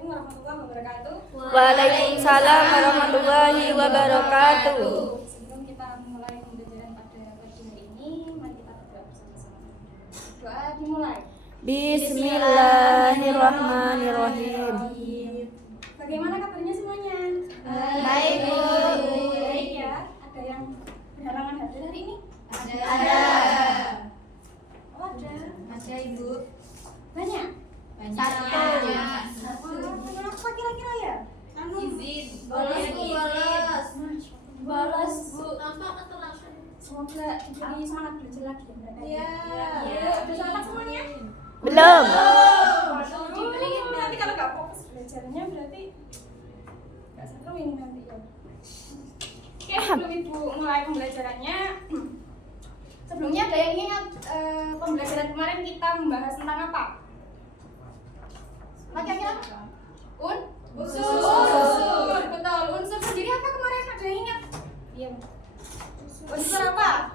Assalamualaikum warahmatullahi wabarakatuh. Waalaikumsalam warahmatullahi wabarakatuh. Sebelum kita mulai pembelajaran pada pagi hari ini, mari kita berdoa bersama-sama. Doa dimulai. Bismillahirrahmanirrahim. Bagaimana kabarnya semuanya? Baik, Bu. Baik ya. Ada yang berhalangan hadir hari ini? Ada. Oh, ada. Ada, Ibu. Banyak. Satu. Kenapa kira-kira ya? Izin. Bolos, Bu, bolos. Bolos, Bu. Nampak ketelasan. Semoga diberi semangat belajar lagi ya mereka. Iya. Udah selamat semuanya? Belum. Nanti kalau nggak fokus belajarnya berarti nggak seru ini nanti ya. Oke, sebelum Ibu mulai pembelajarannya, sebelumnya ada yang ingat pembelajaran kemarin kita membahas tentang apa? Kira-kira? Unsur. Betul. Unsur sendiri apa kemarin? Ada yang ingat? Iya. Unsur apa?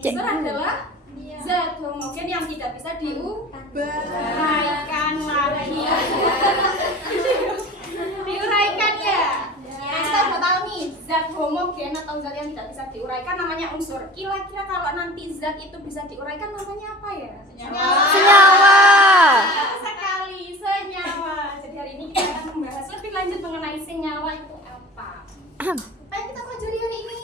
Unsur adalah zat homogen yang tidak bisa diuraikan lagi. Diuraikan ya. Nah, kita udah tahu nih, zat homogen atau zat yang tidak bisa diuraikan namanya unsur. Kira-kira kalau nanti zat itu bisa diuraikan namanya apa ya? Senyawa. Sekali, senyawa. Jadi hari ini kita akan membahas lebih lanjut mengenai senyawa itu apa. Apa yang kita pelajari hari ini?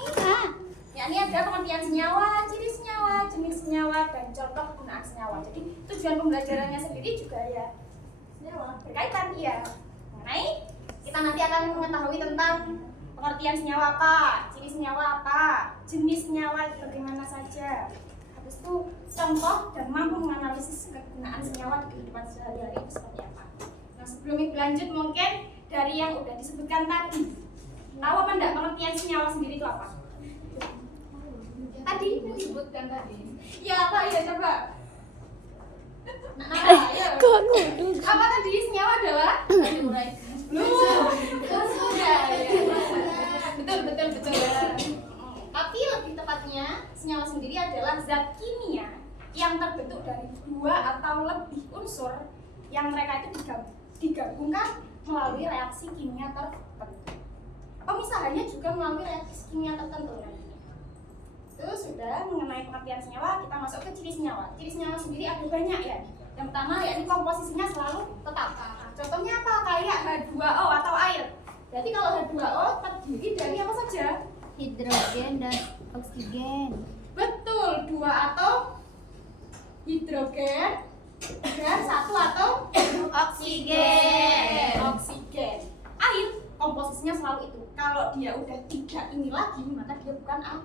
Ya, ini ada pengertian senyawa, ciri senyawa, jenis senyawa, dan contoh penggunaan senyawa. Jadi tujuan pembelajarannya sendiri juga ya senyawa berkaitan ya. Mengenai kita nanti akan mengetahui tentang pengertian senyawa apa, ciri senyawa apa, jenis senyawa bagaimana saja. Habis itu contoh dan mampu menganalisis kegunaan senyawa di kehidupan sehari-hari itu seperti apa. Nah, sebelum itu lanjut mungkin dari yang udah disebutkan tadi. Tahu apa enggak pengertian senyawa sendiri itu apa? Tadi disebutkan tadi. Ya apa ya coba? Ya. Kok ngudung? Apa tadi senyawa adalah? Diuraikan. Sudah ya. Betul. Tapi lebih tepatnya senyawa sendiri adalah zat kimia yang terbentuk dari dua atau lebih unsur yang mereka itu digabungkan melalui reaksi kimia tertentu. Pemisahannya juga melalui reaksi kimia tertentu. Itu sudah mengenai pengertian senyawa, kita masuk ke ciri senyawa. Ciri senyawa sendiri ada banyak ya. Yang pertama yakni komposisinya selalu tetap. Contohnya apa? Kayak H2O atau air. Berarti kalau H2O terdiri dari apa saja? Hidrogen dan oksigen. Betul, dua atom hidrogen dan satu atom Oksigen. Oksigen. Air komposisinya selalu itu. Kalau dia udah tiga ini lagi, maka dia bukan air.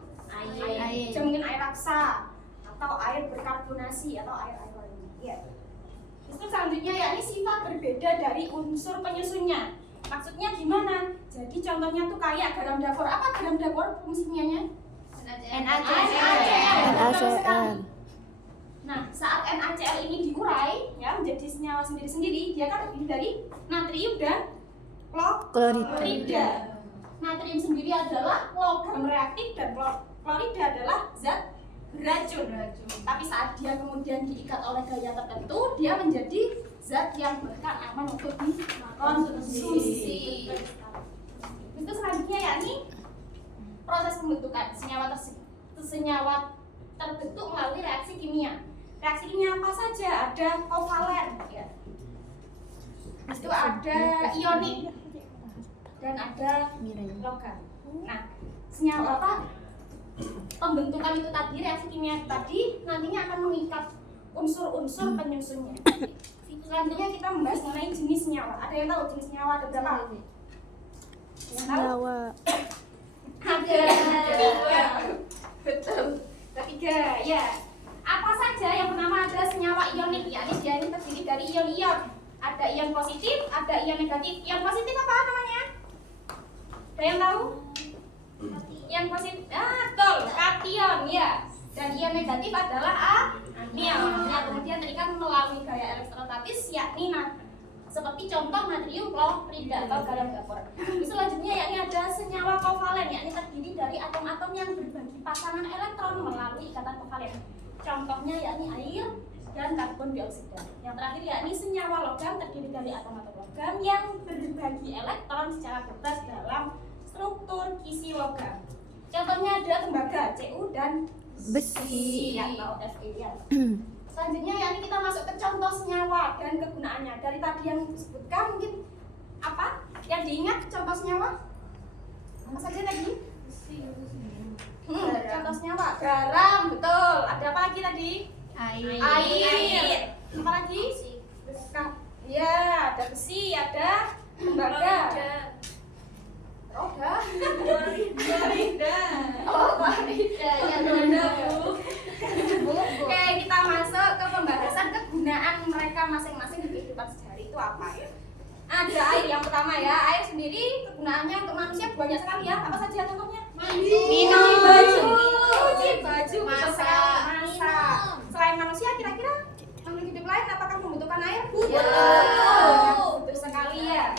Mungkin air raksa atau air berkarbonasi atau air lainnya. Ya. Terus selanjutnya yakni sifat berbeda dari unsur penyusunnya. Maksudnya gimana? Jadi contohnya tuh kayak garam dapur. Apa garam dapur fungsi kimianya? NaCl. Nah, saat NaCl ini diurai ya menjadi senyawa sendiri-sendiri, dia kan terdiri dari natrium dan klorida. Natrium sendiri adalah logam reaktif dan klorida adalah zat beracun. Tapi saat dia kemudian diikat oleh gaya tertentu, dia menjadi zat yang bahkan aman untuk dikonsumsi. Itu selanjutnya yakni proses pembentukan senyawa terbentuk melalui reaksi kimia. Reaksi kimia apa saja? Ada kovalen, ya. Itu ada ionik dan ada logam. Nah, senyawa apa? Pembentukan itu tadi, reaksi kimia tadi nantinya akan mengikat unsur-unsur penyusunnya. Selanjutnya kita membahas mengenai jenis senyawa. Ada yang tahu jenis senyawa ada berapa? Senyawa. Ada tiga. Betul. Ketiga, ya. Apa saja? Yang pertama ada senyawa ionik, yakni dia ini terdiri dari ion-ion. Ada ion positif, ada ion negatif. Ion positif apa namanya? Ada yang tahu? Ion positif, betul, kation ya. Dan ion negatif adalah anion. Nah, kemudian tadi kan melalui gaya elektrostatis, yakni seperti contoh natrium klorida atau garam dapur. Selanjutnya yakni ada senyawa kovalen, yakni terdiri dari atom-atom yang berbagi pasangan elektron melalui ikatan kovalen. Contohnya yakni air dan karbon dioksida. Yang terakhir yakni senyawa logam terdiri dari atom logam yang berbagi elektron secara bebas dalam struktur kisi logam. Contohnya ada tembaga Cu dan Besi. atau Fe ya. Selanjutnya yakni kita masuk ke contoh senyawa dan kegunaannya. Dari tadi yang disebutkan mungkin apa? Yang diingat contoh senyawa? Apa saja tadi? Contoh senyawa, garam, betul. Ada apa lagi tadi? Air. Apa lagi? Ya, ada besi, ada tembaga. Roda. Clorida. Oh, clorida. Ya, Bu. Oke, kita masuk ke pembahasan kegunaan mereka masing-masing di kehidupan sehari itu apa ya? Ada air yang pertama ya. Air sendiri kegunaannya untuk manusia banyak sekali ya. Apa saja contohnya? Minum. Cuci baju, Masak. masak. Selain manusia, kira-kira makhluk hidup lain apakah membutuhkan air? Iya. Betul sekali ya.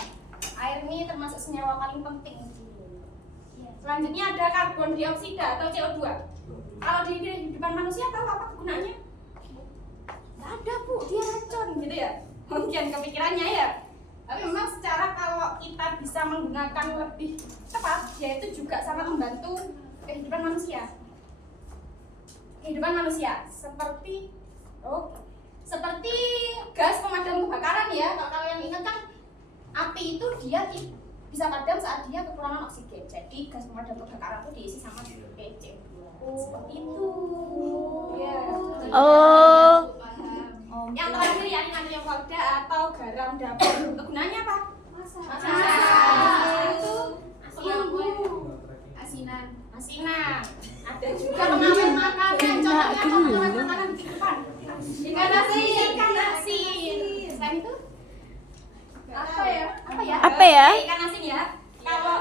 Air ini termasuk senyawa paling penting. Selanjutnya ada karbon dioksida atau CO2. Kalau di kehidupan manusia tahu apa kegunaannya? Tidak ada Bu, dia racun gitu ya. Mungkin kepikirannya ya. Tapi memang secara kalau kita bisa menggunakan lebih tepat, yaitu juga sangat membantu kehidupan manusia. Kehidupan manusia seperti seperti gas pemadam kebakaran ya. Kalau kalian ingat kan api itu dia bisa padam saat dia kekurangan oksigen. Jadi gas pemadam kebakaran itu diisi sama CO2. Seperti itu. Ya. Oh. Yang terakhir yakni natrium klorida atau garam dapur. Kegunaannya apa? Masak. Itu asinan. Ada juga pengamen makanan. Contohnya pengamen makanan di depan. Ikan asin. Selain itu apa ya? Apa ya? Ikan asin ya. Kalau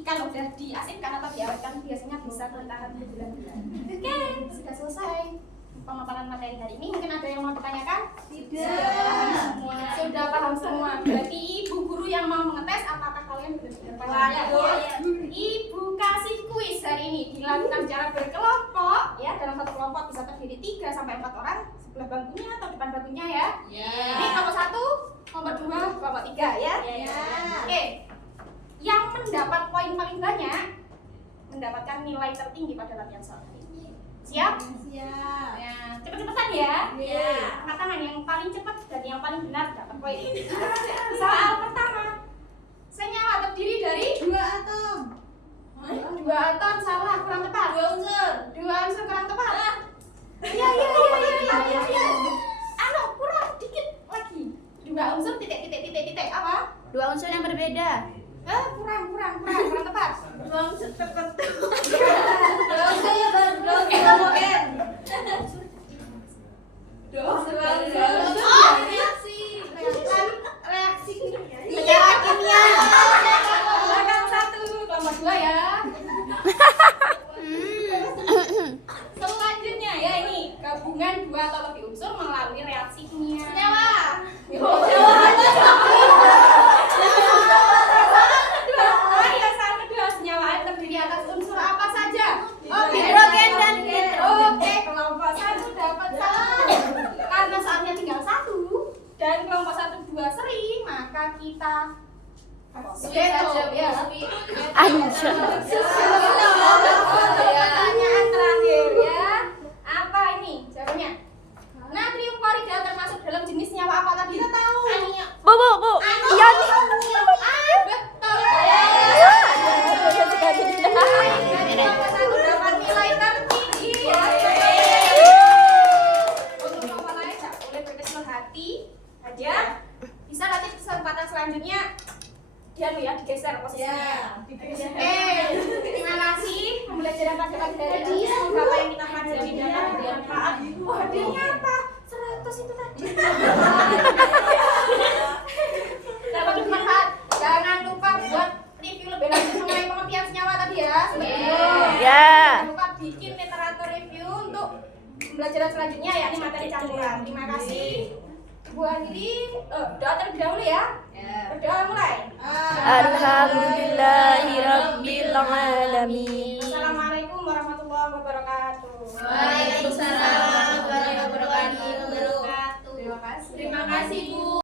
ikan udah diasinkan atau diawetkan biasanya bisa bertahan berbulan-bulan. Oke, sudah selesai pemaparan materi hari ini. Mungkin ada yang mau ditanyakan? Sudah paham semua. Berarti ibu guru yang mau mengetes apakah kalian benar-benar paham? Ibu kasih kuis hari ini dilakukan secara berkelompok ya. Dalam satu kelompok bisa terdiri 3 sampai 4 orang, sebelah bangkunya atau depan bangkunya ya. Ini kelompok 1, kelompok 2, kelompok 3 ya. Oke. Yang mendapat poin paling banyak mendapatkan nilai tertinggi pada latihan soal hari ini. Siap? Siap. Ya, cepet-cepetan ya. Angkat tangan yang paling cepat dan yang paling benar dapat poin. Soal pertama. Senyawa terdiri dari 2 atom. 2 atom salah, kurang tepat. 2 unsur kurang tepat. Iya. Kurang dikit lagi. 2 unsur titik apa? 2 unsur yang berbeda. Kurang tepat. 2 unsur tertentu. Reaksi kimia. Belakang 1, kelompok 2 ya. Selanjutnya ya ini gabungan 2 atau lebih unsur melalui reaksi kimia. Senyawa. Senyawa terdiri atas unsur apa saja? Hidrogen dan hidrogen. Oke, kelompok 1 dapat 1. Karena saatnya tinggal 1 dan kelompok 1 2 seri, maka kita Pertanyaan terakhir ya. Apa ini jawabannya? Natrium klorida termasuk dalam jenis senyawa apa tadi? Kita tahu. Bu. Iya nih. Betul. Dapat nilai tertinggi ya. Untuk kelompok lain tak boleh berkecil hati aja. Bisa nanti kesempatan selanjutnya digeser posisinya. Terima kasih pembelajaran pada pagi hari ini. Semoga apa yang kita pelajari dapat bermanfaat. Hadiahnya apa? 100 itu tadi. Dapat bermanfaat. Jangan lupa buat review lebih lanjut mengenai pengertian senyawa tadi ya. Jangan lupa bikin literatur review untuk pembelajaran selanjutnya yakni materi campuran. Terima kasih. Bu Andri, doa terlebih dahulu ya. Berdoa mulai. Alhamdulillahirabbil alamin. Assalamualaikum warahmatullahi wabarakatuh. Waalaikumsalam warahmatullahi wabarakatuh. kasih Bu.